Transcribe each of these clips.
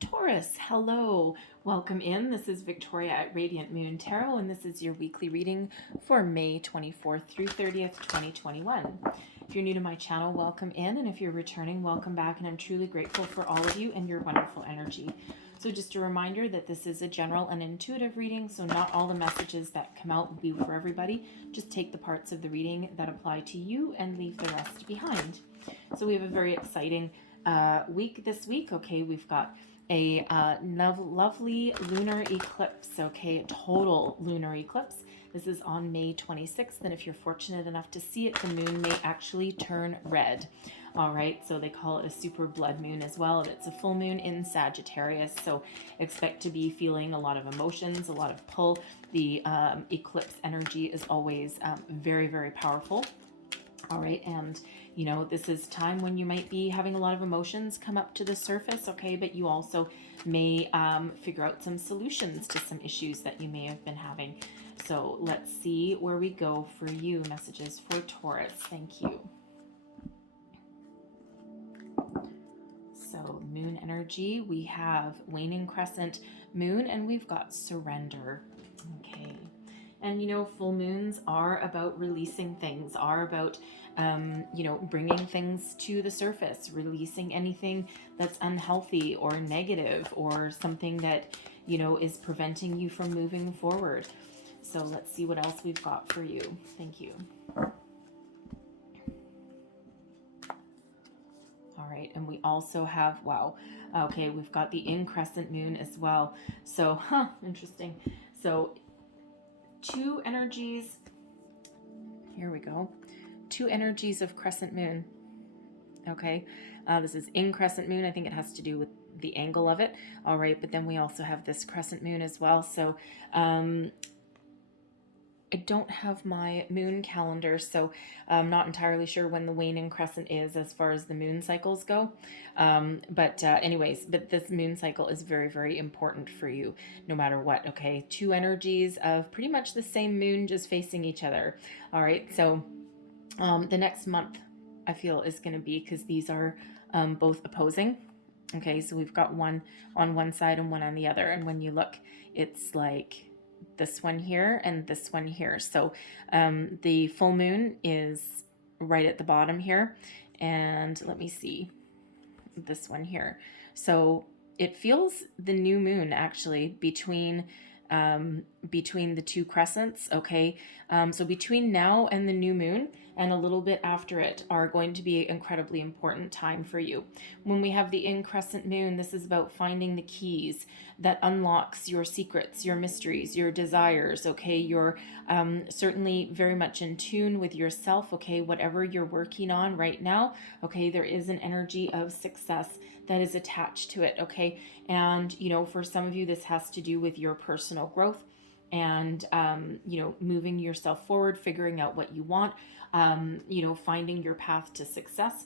Taurus, hello. Welcome in. This is Victoria at Radiant Moon Tarot, and this is your weekly reading for May 24th through 30th, 2021. If you're new to my channel, welcome in, and if you're returning, welcome back, and I'm truly grateful for all of you and your wonderful energy. So just a reminder that this is a general and intuitive reading, so not all the messages that come out will be for everybody. Just take the parts of the reading that apply to you and leave the rest behind. So we have a very exciting week this week. Okay, we've got a lovely lunar eclipse, okay, a total lunar eclipse. This is on May 26th, and if you're fortunate enough to see it, the moon may actually turn red. All right, so they call it a super blood moon as well. It's a full moon in Sagittarius, so expect to be feeling a lot of emotions, a lot of pull. The eclipse energy is always very, very powerful. All right, and you know, this is time when you might be having a lot of emotions come up to the surface, okay, but you also may figure out some solutions to some issues that you may have been having. So let's see where we go for you. Messages for Taurus. Thank you. So moon energy, we have waning crescent moon, and we've got surrender. Okay. And you know, full moons are about releasing things, are about, you know, bringing things to the surface, releasing anything that's unhealthy or negative or something that, you know, is preventing you from moving forward. So let's see what else we've got for you. Thank you. All right, and we also have, wow, okay, we've got the increscent moon as well. So, interesting. So two energies, here we go, two energies of crescent moon. Okay, this is in crescent moon. I think it has to do with the angle of it. All right, but then we also have this crescent moon as well. So I don't have my moon calendar, so I'm not entirely sure when the waning crescent is as far as the moon cycles go. But this moon cycle is very, very important for you no matter what, okay? Two energies of pretty much the same moon just facing each other. All right, so the next month I feel is going to be, because these are both opposing. Okay, so we've got one on one side and one on the other. And when you look, it's like this one here and this one here. So the full moon is right at the bottom here. And let me see, this one here. So it feels the new moon actually between the two crescents, okay? So between now and the new moon and a little bit after it are going to be an incredibly important time for you. When we have the increscent moon, this is about finding the keys that unlocks your secrets, your mysteries, your desires, okay? You're certainly very much in tune with yourself, okay? Whatever you're working on right now, okay, there is an energy of success that is attached to it, okay? And, you know, for some of you, this has to do with your personal growth and, you know, moving yourself forward, figuring out what you want, you know, finding your path to success.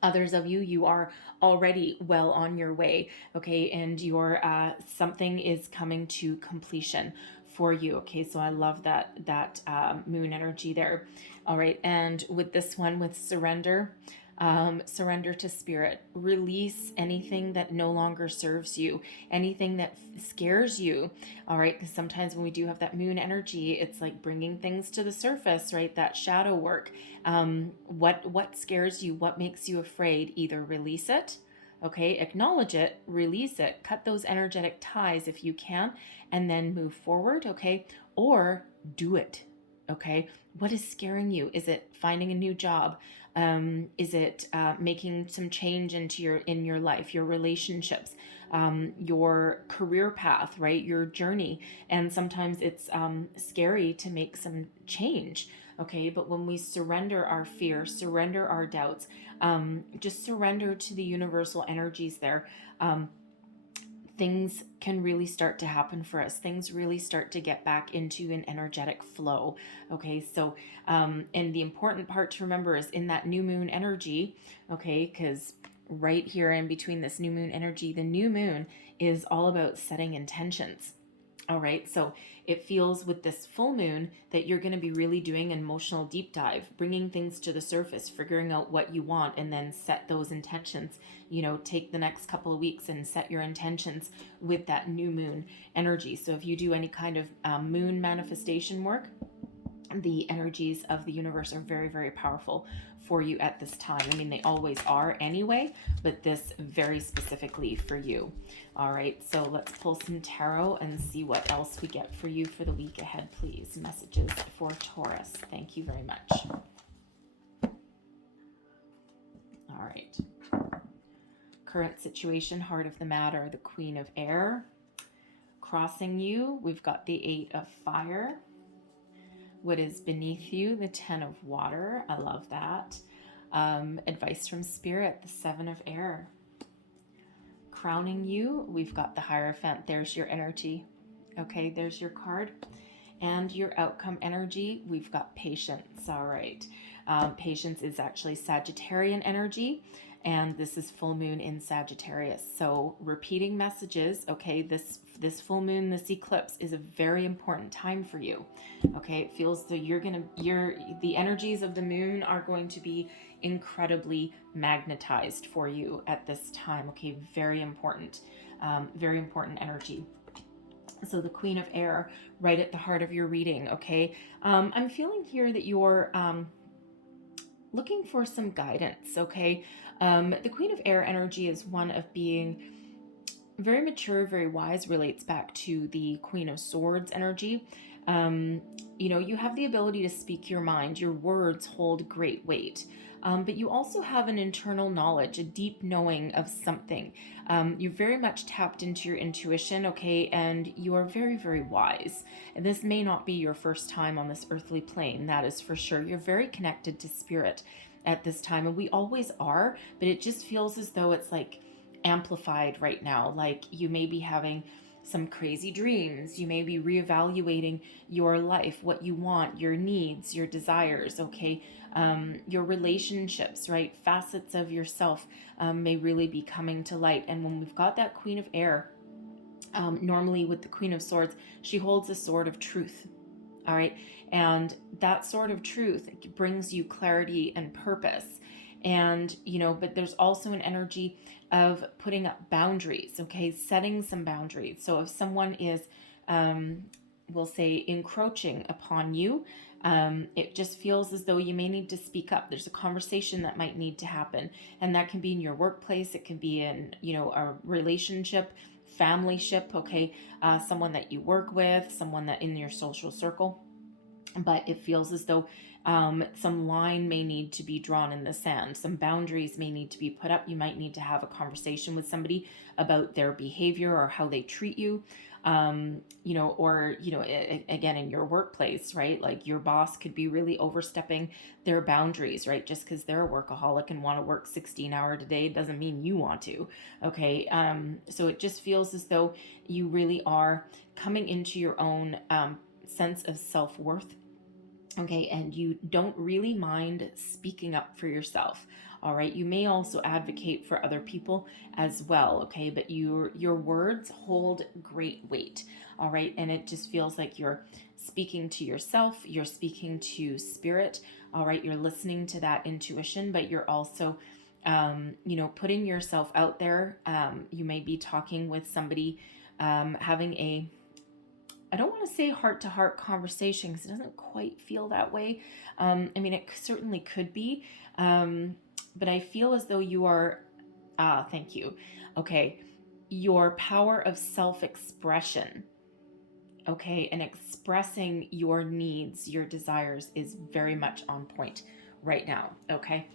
Others of you, you are already well on your way, okay? And your something is coming to completion for you, okay? So I love that moon energy there. All right, and with this one, with surrender, surrender to spirit, release anything that no longer serves you, anything that scares you. All right, because sometimes when we do have that moon energy, it's like bringing things to the surface, right? That shadow work. What scares you, what makes you afraid? Either release it, okay, acknowledge it, release it, cut those energetic ties if you can, and then move forward, okay? Or do it, okay? What is scaring you? Is it finding a new job? Is it making some change in your life, your relationships, your career path, right? Your journey. And sometimes it's scary to make some change, okay? But when we surrender our fear, surrender our doubts, just surrender to the universal energies there, things can really start to happen for us. Things really start to get back into an energetic flow. Okay, so, and the important part to remember is in that new moon energy, okay, because right here in between this new moon energy, the new moon is all about setting intentions. All right, so it feels with this full moon that you're going to be really doing an emotional deep dive, bringing things to the surface, figuring out what you want, and then set those intentions. Take the next couple of weeks and set your intentions with that new moon energy. So if you do any kind of moon manifestation work, the energies of the universe are very, very powerful for you at this time. I mean, they always are anyway, but this very specifically for you. All right, so let's pull some tarot and see what else we get for you for the week ahead, please. Messages for Taurus. Thank you very much. All right. Current situation, heart of the matter, the Queen of Air. Crossing you, we've got the Eight of Fire. What is beneath you, the Ten of Water. I love that. Advice from Spirit, the Seven of Air. Crowning you, we've got the Hierophant. There's your energy. Okay, there's your card. And your outcome energy, we've got Patience. All right. Patience is actually Sagittarian energy, and this is full moon in Sagittarius. So repeating messages, okay, this full moon, this eclipse is a very important time for you. Okay, it feels so the energies of the moon are going to be incredibly magnetized for you at this time. Okay, very important energy. So the Queen of Air, right at the heart of your reading. Okay, I'm feeling here that you're looking for some guidance. Okay, the Queen of Air energy is one of being very mature, very wise, relates back to the Queen of Swords energy. You have the ability to speak your mind. Your words hold great weight. But you also have an internal knowledge, a deep knowing of something. You're very much tapped into your intuition, okay? And you are very, very wise. And this may not be your first time on this earthly plane, that is for sure. You're very connected to spirit at this time, and we always are, but it just feels as though it's like amplified right now. Like you may be having some crazy dreams. You may be reevaluating your life, what you want, your needs, your desires, okay? Your relationships, right? Facets of yourself may really be coming to light. And when we've got that Queen of Air, normally with the Queen of Swords, she holds a sword of truth. All right. And that sword of truth brings you clarity and purpose. And, but there's also an energy of putting up boundaries, okay? Setting some boundaries. So if someone is, we'll say, encroaching upon you, it just feels as though you may need to speak up. There's a conversation that might need to happen. And that can be in your workplace. It can be in, a relationship, family ship, okay? Someone that you work with, someone that in your social circle. But it feels as though some line may need to be drawn in the sand. Some boundaries may need to be put up. You might need to have a conversation with somebody about their behavior or how they treat you. Again, in your workplace, right? Like your boss could be really overstepping their boundaries, right? Just because they're a workaholic and want to work 16 hours a day doesn't mean you want to. Okay. So it just feels as though you really are coming into your own sense of self-worth. Okay, and you don't really mind speaking up for yourself. All right, you may also advocate for other people as well. Okay, but your words hold great weight. All right, and it just feels like you're speaking to yourself, you're speaking to spirit. All right, you're listening to that intuition, but you're also putting yourself out there. You may be talking with somebody, having I don't want to say heart-to-heart conversation because it doesn't quite feel that way. It certainly could be, but I feel as though you are, thank you. Okay, your power of self-expression, okay, and expressing your needs, your desires is very much on point right now, okay?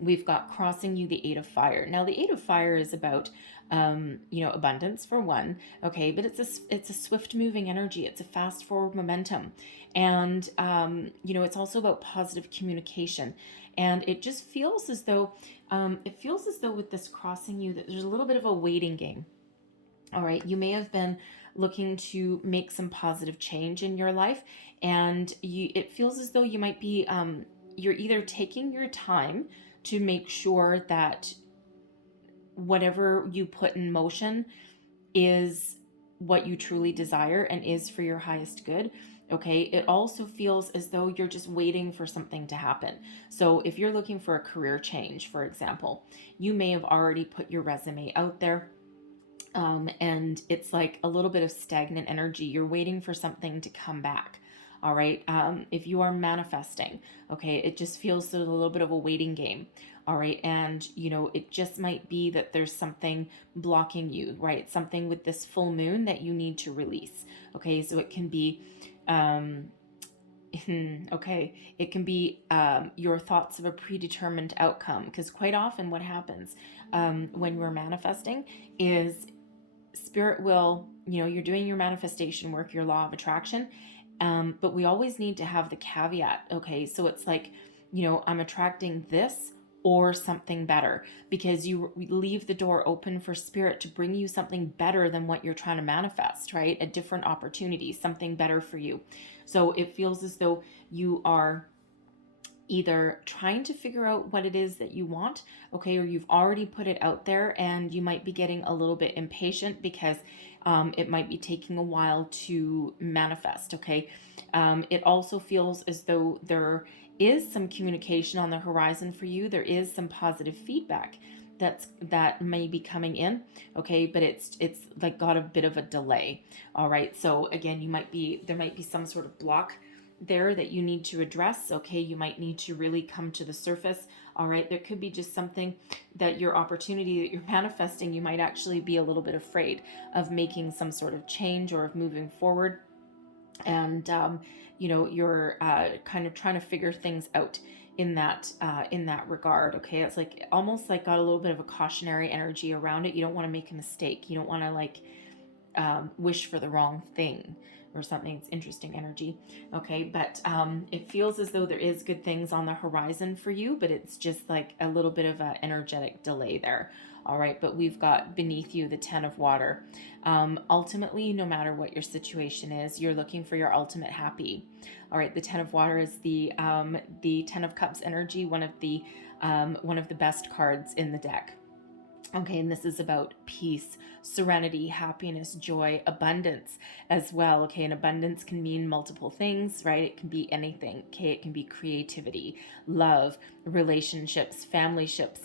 We've got crossing you the Eight of Fire. Now, the Eight of Fire is about, abundance for one, okay, but it's a swift moving energy. It's a fast forward momentum. And, it's also about positive communication. And it just feels as though, with this crossing you that there's a little bit of a waiting game. All right. You may have been looking to make some positive change in your life. And it feels as though you might be, you're either taking your time to make sure that whatever you put in motion is what you truly desire and is for your highest good. Okay, it also feels as though you're just waiting for something to happen. So if you're looking for a career change, for example, you may have already put your resume out there, and it's like a little bit of stagnant energy. You're waiting for something to come back. All right. If you are manifesting, okay, it just feels a little bit of a waiting game. All right. And, it just might be that there's something blocking you, right? Something with this full moon that you need to release. Okay. So it can be, okay, it can be your thoughts of a predetermined outcome. Because quite often what happens when you're manifesting is spirit will, you're doing your manifestation work, your law of attraction. But we always need to have the caveat. Okay. So it's like, I'm attracting this or something better, because you leave the door open for spirit to bring you something better than what you're trying to manifest, right? A different opportunity, something better for you. So it feels as though you are either trying to figure out what it is that you want, okay, or you've already put it out there and you might be getting a little bit impatient because it might be taking a while to manifest, okay? It also feels as though there is some communication on the horizon for you. There is some positive feedback that may be coming in, okay, but it's like got a bit of a delay. All right, so again, there might be some sort of block there that you need to address. Okay, you might need to really come to the surface. All right, there could be just something that your opportunity that you're manifesting, you might actually be a little bit afraid of making some sort of change or of moving forward. And you're kind of trying to figure things out in that regard. Okay, it's like almost like got a little bit of a cautionary energy around it. You don't want to make a mistake. You don't want to like wish for the wrong thing or something. It's interesting energy. Okay, but it feels as though there is good things on the horizon for you, but it's just like a little bit of an energetic delay there. All right, but we've got beneath you the 10 of water. Ultimately, no matter what your situation is, you're looking for your ultimate happy. All right, the 10 of water is the 10 of cups energy, one of the best cards in the deck. Okay, and this is about peace, serenity, happiness, joy, abundance as well. Okay, and abundance can mean multiple things, right? It can be anything. Okay, it can be creativity, love, relationships, family ships,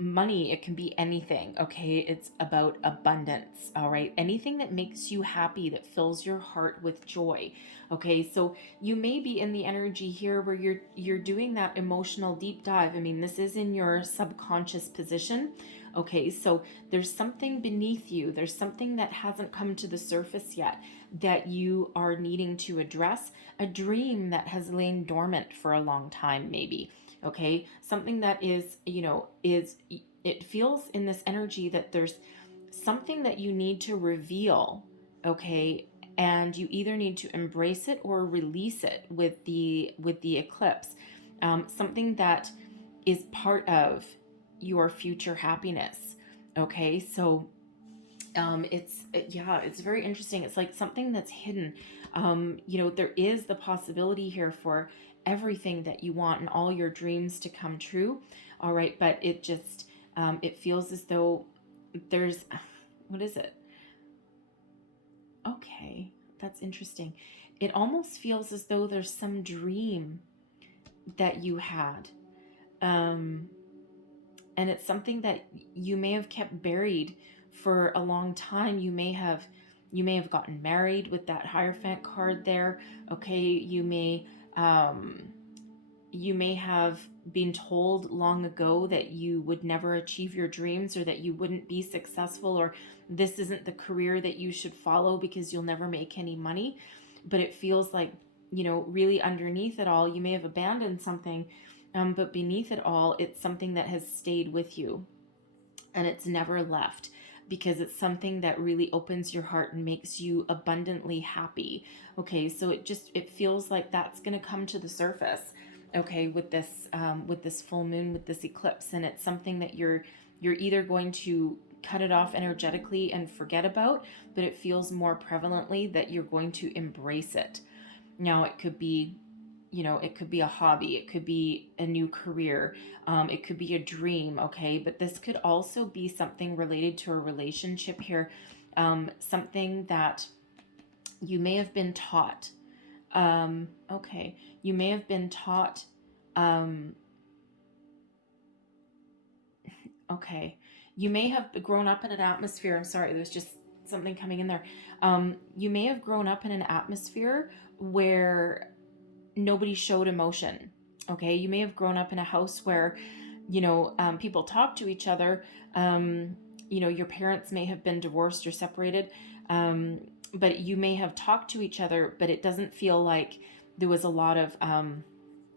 money. It can be anything. Okay, it's about abundance. All right, anything that makes you happy, that fills your heart with joy. Okay, so you may be in the energy here where you're doing that emotional deep dive. I mean, this is in your subconscious position. Okay, so there's something beneath you. There's something that hasn't come to the surface yet that you are needing to address. A dream that has lain dormant for a long time, maybe. Okay, something that is, it feels in this energy that there's something that you need to reveal. Okay, and you either need to embrace it or release it with the eclipse. Something that is part of your future happiness. Okay, so it's very interesting. It's like something that's hidden. There is the possibility here for everything that you want and all your dreams to come true. All right, but it just it feels as though there's what is it? Okay, that's interesting. It almost feels as though there's some dream that you had. Um, and it's something that you may have kept buried for a long time. You may have gotten married with that Hierophant card there. Okay, you may have been told long ago that you would never achieve your dreams, or that you wouldn't be successful, or this isn't the career that you should follow because you'll never make any money. But it feels like, really underneath it all, you may have abandoned something, but beneath it all, it's something that has stayed with you and it's never left, because it's something that really opens your heart and makes you abundantly happy. Okay, so it feels like that's going to come to the surface. Okay, with this full moon, with this eclipse, and it's something that you're either going to cut it off energetically and forget about, but it feels more prevalently that you're going to embrace it. Now, it could be a hobby, it could be a new career, it could be a dream. Okay, but this could also be something related to a relationship here. something that you may have been taught. Okay, you may have been taught. Um, okay, you may have grown up in an atmosphere. I'm sorry, there's just something coming in there. You may have grown up in an atmosphere where nobody showed emotion. Okay, you may have grown up in a house where, people talk to each other. Your parents may have been divorced or separated, but you may have talked to each other, but it doesn't feel like there was a lot of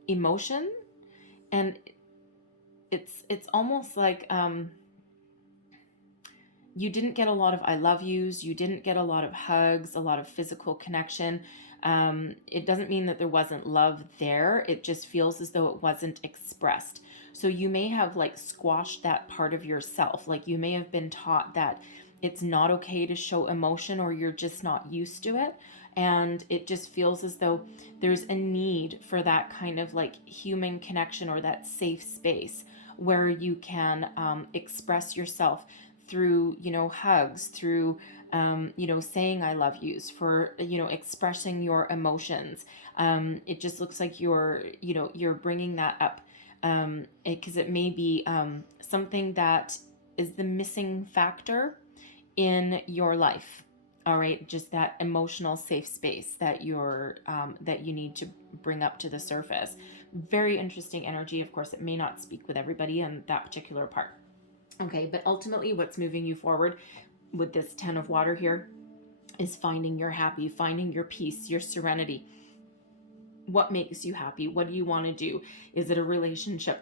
emotion, and it's almost like you didn't get a lot of I love yous, you didn't get a lot of hugs, a lot of physical connection. It doesn't mean that there wasn't love there. It just feels as though it wasn't expressed. So you may have like squashed that part of yourself. Like you may have been taught that it's not okay to show emotion, or you're just not used to it. And it just feels as though there's a need for that kind of like human connection, or that safe space where you can express yourself through, hugs, through, saying I love yous, for, expressing your emotions. It just looks like you're bringing that up, because it may be something that is the missing factor in your life. All right, just that emotional safe space that that you need to bring up to the surface. Very interesting energy. Of course, it may not speak with everybody on that particular part. Okay, but ultimately what's moving you forward with this 10 of water here is finding your happy, finding your peace, your serenity. What makes you happy? What do you want to do? Is it a relationship?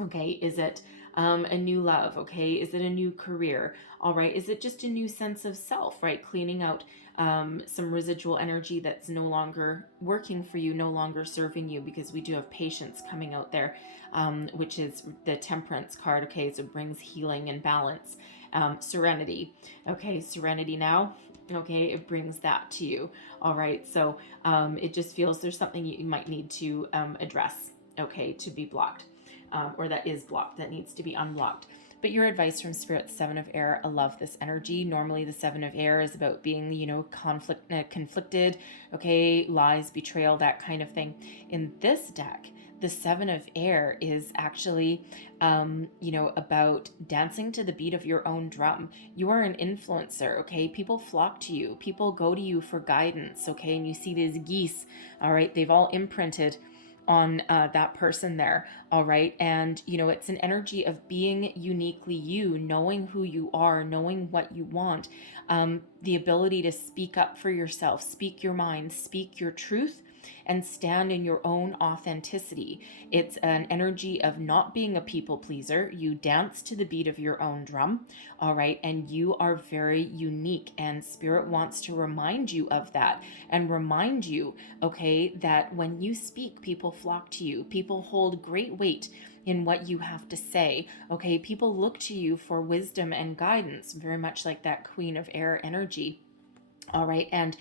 Okay, is it a new love? Okay, is it a new career? All right, is it just a new sense of self, right? Cleaning out some residual energy that's no longer working for you, no longer serving you, because we do have patience coming out there, which is the Temperance card. Okay, so it brings healing and balance. Serenity. Okay, serenity now. Okay, it brings that to you. All right, so it just feels there's something you might need to address, okay, to be blocked. Or that is blocked, that needs to be unblocked. But your advice from Spirit, 7 of air, I love this energy. Normally the 7 of air is about being, conflicted, okay, lies, betrayal, that kind of thing. In this deck, the 7 of air is actually, about dancing to the beat of your own drum. You are an influencer, okay? People flock to you. People go to you for guidance, okay? And you see these geese, all right? They've all imprinted on that person there, all right? And, it's an energy of being uniquely you, knowing who you are, knowing what you want, the ability to speak up for yourself, speak your mind, speak your truth, and stand in your own authenticity. It's an energy of not being a people pleaser. You dance to the beat of your own drum, all right? And you are very unique, and Spirit wants to remind you of that, and remind you, okay, that when you speak, people flock to you. People hold great weight in what you have to say, okay? People look to you for wisdom and guidance, very much like that Queen of Air energy, all right? And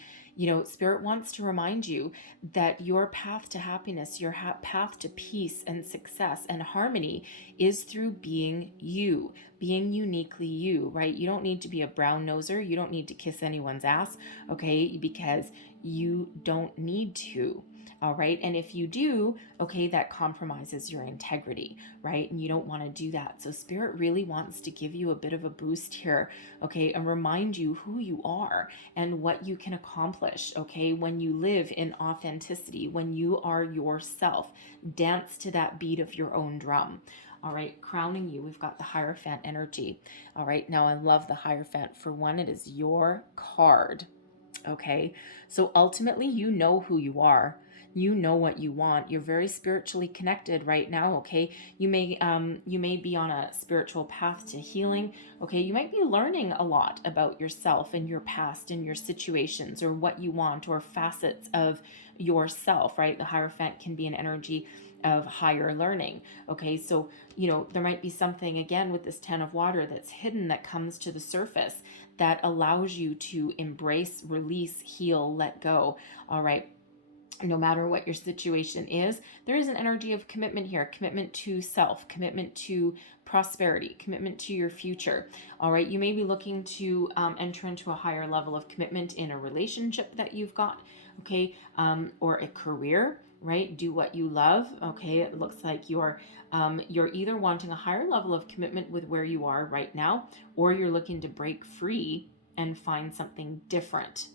Spirit wants to remind you that your path to happiness, your path to peace and success and harmony is through being you, being uniquely you, right? You don't need to be a brown noser. You don't need to kiss anyone's ass, okay? Because you don't need to. All right. And if you do, okay, that compromises your integrity, right? And you don't want to do that. So Spirit really wants to give you a bit of a boost here, okay, and remind you who you are and what you can accomplish, okay, when you live in authenticity, when you are yourself. Dance to that beat of your own drum. All right, crowning you, we've got the Hierophant energy. All right, now I love the Hierophant. For one, it is your card. Okay, so ultimately, you know who you are. You know what you want. You're very spiritually connected right now, okay? You may be on a spiritual path to healing, okay? You might be learning a lot about yourself and your past and your situations, or what you want, or facets of yourself, right? The Hierophant can be an energy of higher learning, okay? So, there might be something, again, with this 10 of water that's hidden, that comes to the surface, that allows you to embrace, release, heal, let go, all right? no matter what your situation is, there is an energy of commitment here, commitment to self, commitment to prosperity, commitment to your future. All right, you may be looking to enter into a higher level of commitment in a relationship that you've got, okay, or a career, right? Do what you love. Okay, it looks like you're either wanting a higher level of commitment with where you are right now, or you're looking to break free and find something different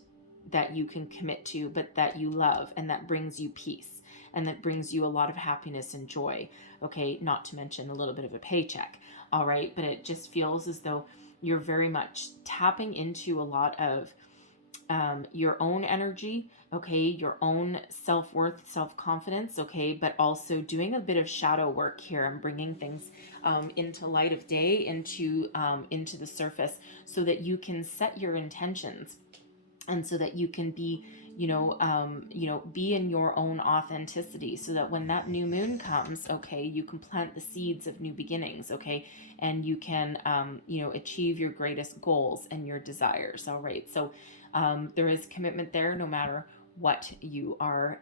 that you can commit to, but that you love and that brings you peace and that brings you a lot of happiness and joy. Okay, not to mention a little bit of a paycheck. All right, but it just feels as though you're very much tapping into a lot of your own energy, okay, your own self-worth, self-confidence, okay, but also doing a bit of shadow work here and bringing things into light of day, into the surface, so that you can set your intentions and so that you can be be in your own authenticity, so that when that new moon comes, okay, you can plant the seeds of new beginnings, okay, and you can achieve your greatest goals and your desires. All right, so there is commitment there no matter what you are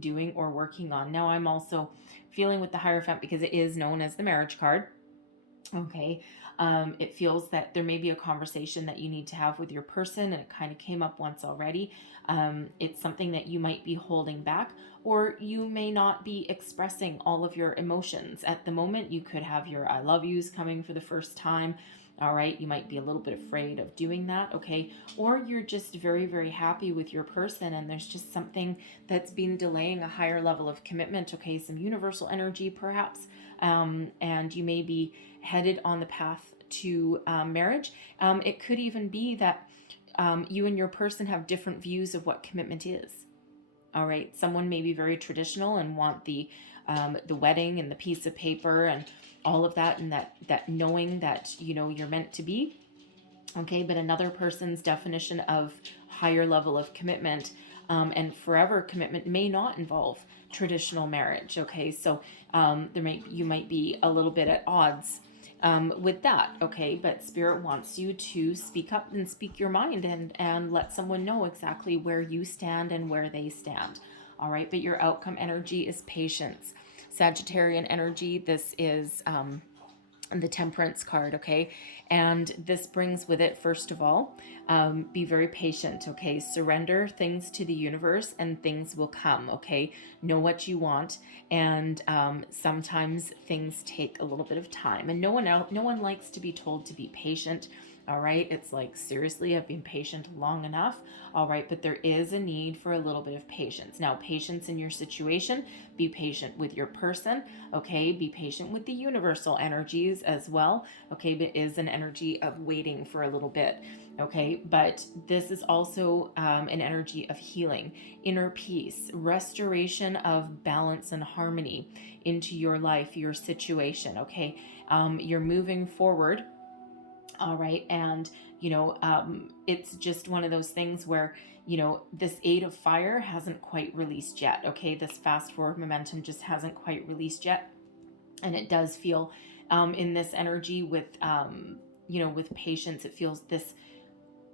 doing or working on. Now, I'm also feeling with the Hierophant, because it is known as the marriage card. Okay, it feels that there may be a conversation that you need to have with your person, and it kind of came up once already. It's something that you might be holding back, or you may not be expressing all of your emotions at the moment. You could have your I love yous coming for the first time. All right, you might be a little bit afraid of doing that, okay? Or you're just very, very happy with your person, and there's just something that's been delaying a higher level of commitment, okay? Some universal energy, perhaps, and you may be headed on the path to marriage. It could even be that you and your person have different views of what commitment is. All right, someone may be very traditional and want the wedding and the piece of paper and all of that, and that knowing that you're meant to be. Okay, but another person's definition of higher level of commitment and forever commitment may not involve traditional marriage. Okay, so you might be a little bit at odds with that. Okay, but Spirit wants you to speak up and speak your mind, and let someone know exactly where you stand and where they stand. All right, but your outcome energy is patience. Sagittarian energy, this is the Temperance card, okay? And this brings with it, first of all, be very patient, okay? Surrender things to the universe and things will come, okay? Know what you want, and sometimes things take a little bit of time, and no one likes to be told to be patient. All right, it's like, seriously, I've been patient long enough. All right, but there is a need for a little bit of patience. Now, patience in your situation, be patient with your person, okay? Be patient with the universal energies as well, okay? But it is an energy of waiting for a little bit, okay? But this is also an energy of healing, inner peace, restoration of balance and harmony into your life, your situation, okay? You're moving forward. All right. And, it's just one of those things where, this 8 of Fire hasn't quite released yet. Okay. This fast forward momentum just hasn't quite released yet. And it does feel in this energy with, with patience, it feels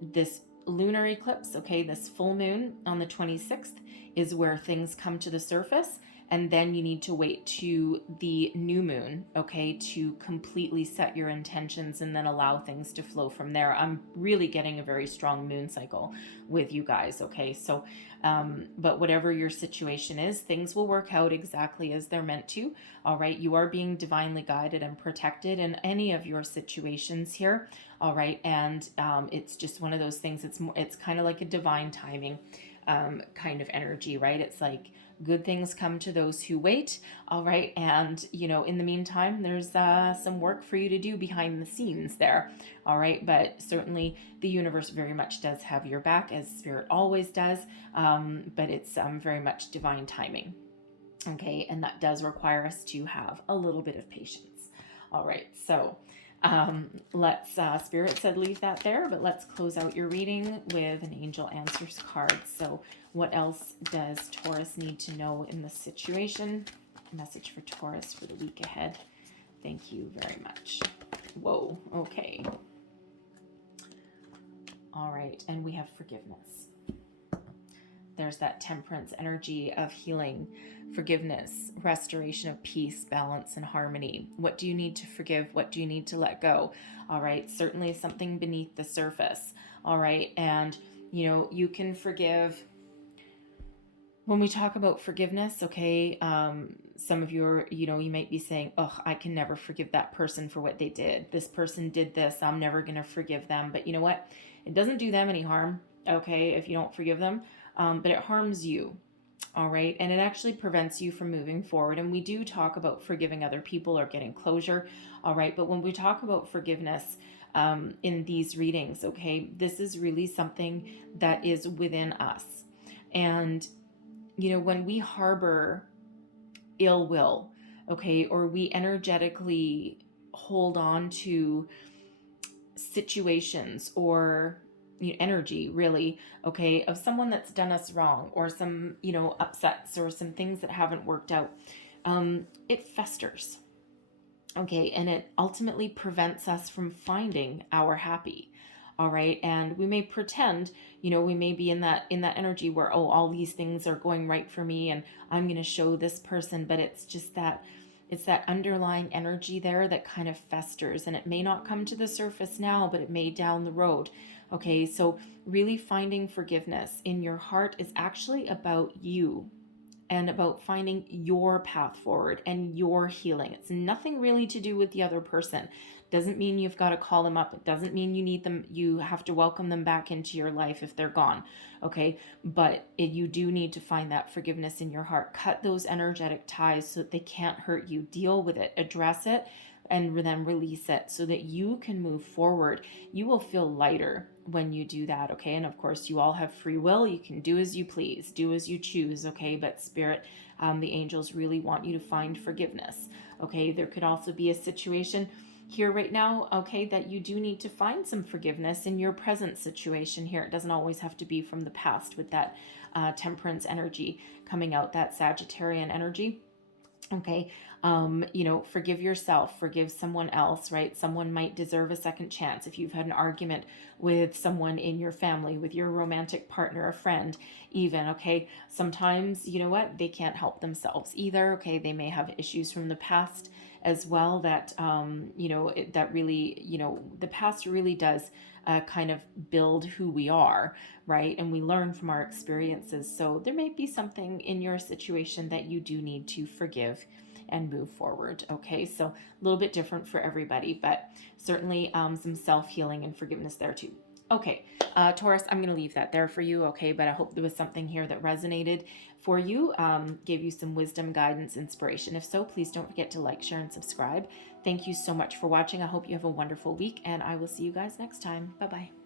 this lunar eclipse, okay, this full moon on the 26th is where things come to the surface. And then you need to wait to the new moon, okay, to completely set your intentions and then allow things to flow from there. I'm really getting a very strong moon cycle with you guys, okay? So, but whatever your situation is, things will work out exactly as they're meant to, all right? You are being divinely guided and protected in any of your situations here, all right? And it's just one of those things, it's kind of like a divine timing kind of energy, right? It's like, good things come to those who wait. All right. And, in the meantime, there's some work for you to do behind the scenes there. All right. But certainly the universe very much does have your back, as Spirit always does. But it's very much divine timing. Okay. And that does require us to have a little bit of patience. All right. So let's Spirit said leave that there, but let's close out your reading with an angel answers card. So what else does Taurus need to know in this situation? Message for Taurus for the week ahead. Thank you very much. Whoa, okay. All right, and we have forgiveness. there's that temperance energy of healing, forgiveness, restoration of peace, balance, and harmony. What do you need to forgive? What do you need to let go? All right, certainly something beneath the surface. All right, and you can forgive. When we talk about forgiveness, okay, some of you are, you might be saying, oh, I can never forgive that person for what they did. This person did this. I'm never going to forgive them. But you know what? It doesn't do them any harm, okay, if you don't forgive them, but it harms you. All right. And it actually prevents you from moving forward. And we do talk about forgiving other people or getting closure. All right. But when we talk about forgiveness in these readings, okay, this is really something that is within us. And, when we harbor ill will, okay, or we energetically hold on to situations or energy really, okay, of someone that's done us wrong, or some upsets, or some things that haven't worked out, it festers, okay, and it ultimately prevents us from finding our happy. All right, and we may pretend, we may be in that energy where, oh, all these things are going right for me and I'm going to show this person, but it's just that it's that underlying energy there that kind of festers, and it may not come to the surface now, but it may down the road. Okay, so really finding forgiveness in your heart is actually about you and about finding your path forward and your healing. It's nothing really to do with the other person. Doesn't mean you've got to call them up. It doesn't mean you need them. You have to welcome them back into your life if they're gone. Okay. But you do need to find that forgiveness in your heart. Cut those energetic ties so that they can't hurt you. Deal with it, address it, and then release it so that you can move forward. You will feel lighter when you do that, okay? And of course, you all have free will. You can do as you please, do as you choose, okay? But Spirit, the angels really want you to find forgiveness, okay? There could also be a situation here right now, okay, that you do need to find some forgiveness in your present situation here. It doesn't always have to be from the past with that temperance energy coming out, that Sagittarian energy. Okay. Forgive yourself, forgive someone else, right? Someone might deserve a second chance. If you've had an argument with someone in your family, with your romantic partner, a friend, even, okay, sometimes, they can't help themselves either. Okay. They may have issues from the past as well that, that really, the past really does kind of build who we are, right? And we learn from our experiences. So there may be something in your situation that you do need to forgive and move forward. Okay, so a little bit different for everybody, but certainly some self-healing and forgiveness there too. Okay, Taurus, I'm going to leave that there for you, okay? But I hope there was something here that resonated for you, gave you some wisdom, guidance, inspiration. If so, please don't forget to like, share, and subscribe. Thank you so much for watching. I hope you have a wonderful week, and I will see you guys next time. Bye-bye.